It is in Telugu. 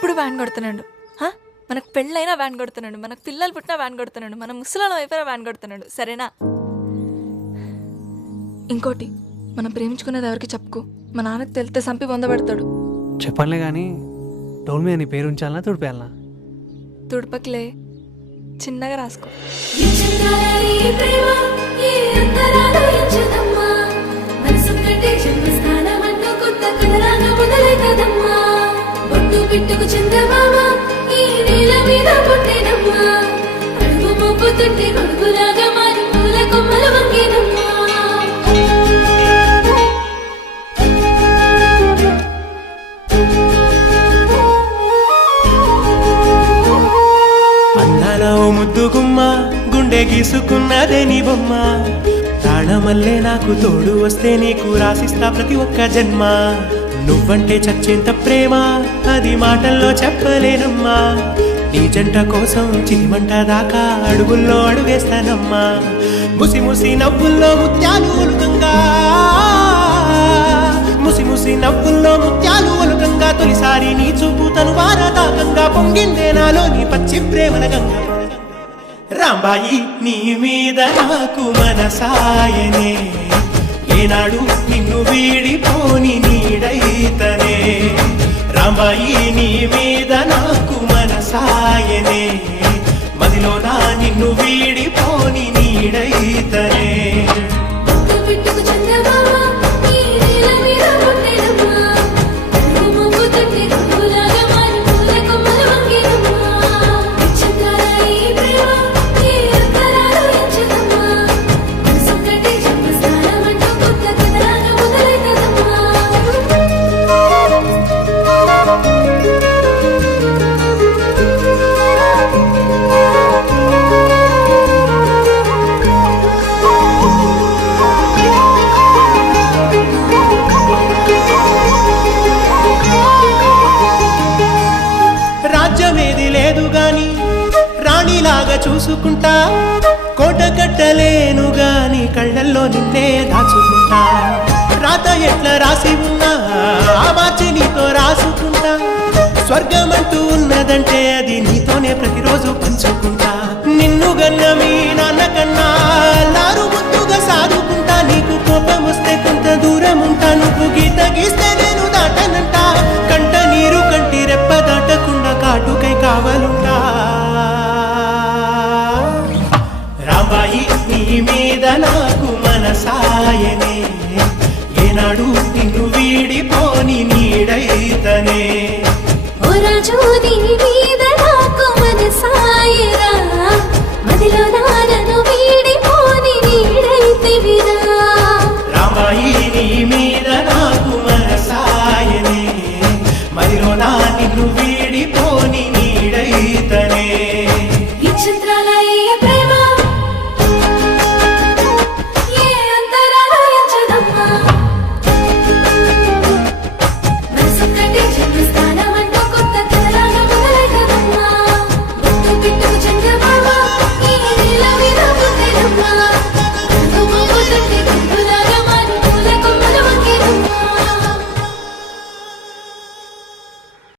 ఎప్పుడు వ్యాన్ కొడుతున్నాడు. మనకు పెళ్ళైనా వ్యాన్ కొడుతున్నాడు, మనకు పిల్లలు పుట్టినా వ్యాన్ కొడుతున్నాడు, మన ముసలాళ్ళం అయిపోయినా వ్యాన్ కొడుతున్నాడు. సరేనా? ఇంకోటి, మనం ప్రేమించుకునేది ఎవరికి చెప్పుకో. మా నాన్నకు తెలితే సంపి పొందబడతాడు. చెప్పనులే కానీ డోల్ మీద నీ పేరు ఉంచాలనా తుడిపేయాలనా? తుడపకిలే, చిన్నగా రాసుకో. పిట్టుకు చందమామ ఈ నేల మీద పుట్టినమ్మా, అడుగు మోపుతుంటే గొడుగులాగా మారి పూల కొమ్మలు వంగినమ్మా. అన్నాలో ముద్దు గుమ్మ, గుండె గీసుకున్నదే నీ బొమ్మ. ప్రాణమల్లే నాకు తోడు వస్తే నీకు రాసిస్తా ప్రతి ఒక్క జన్మ. నువ్వంటే చచ్చేంత ప్రేమ అది మాటల్లో చెప్పలేనమ్మా. నీ జంట కోసం చిలిమంట దాకా అడుగుల్లో అడుగేస్తానమ్మా. ముసి ముసి నవ్వుల్లో ముత్యాలు ఒలుకంగా, ముసి ముసి నవ్వుల్లో ముత్యాలు ఒలుకంగా, తొలిసారి నీ చూపు తను వారదాకంగా పొంగిందే నాలో నీ పచ్చి ప్రేమల గంగ. రాంబాయి నీ మీద నాకు మనసాయనే, ఏనాడు నిన్ను వీడిపోని నీడైతనే. రాంబాయి నీ మీద నాకు మనసాయనే, మదిలో నా నిన్ను వీడిపోని నీడైతనే. రాజ్యమేది లేదు గాని రాణిలాగా చూసుకుంటా, కోట కట్టలేను గాని కళ్ళల్లో నిన్నే దాచుకుంటా. రాత ఎట్లా రాసి ఉన్నా ఆ మార్చి నీతో రాసుకుంటా. స్వర్గమంటూ ఉన్నదంటే అది నీతోనే ప్రతిరోజు పంచుకుంటా. నిన్ను గన్న మీ నాన్న కన్నా నారు ముద్దుగా సాదుకుంటా. నీకు కోపం వస్తే కొంత దూరం ఉంటా, నువ్వు గీత గీస్తే నేను దాటనంట. కంట నీరు కంటి రెప్ప దాటకుండా కాటుకై కావాలుంటా. రాంబాయి నీ మీద నాకు మనసాయనే,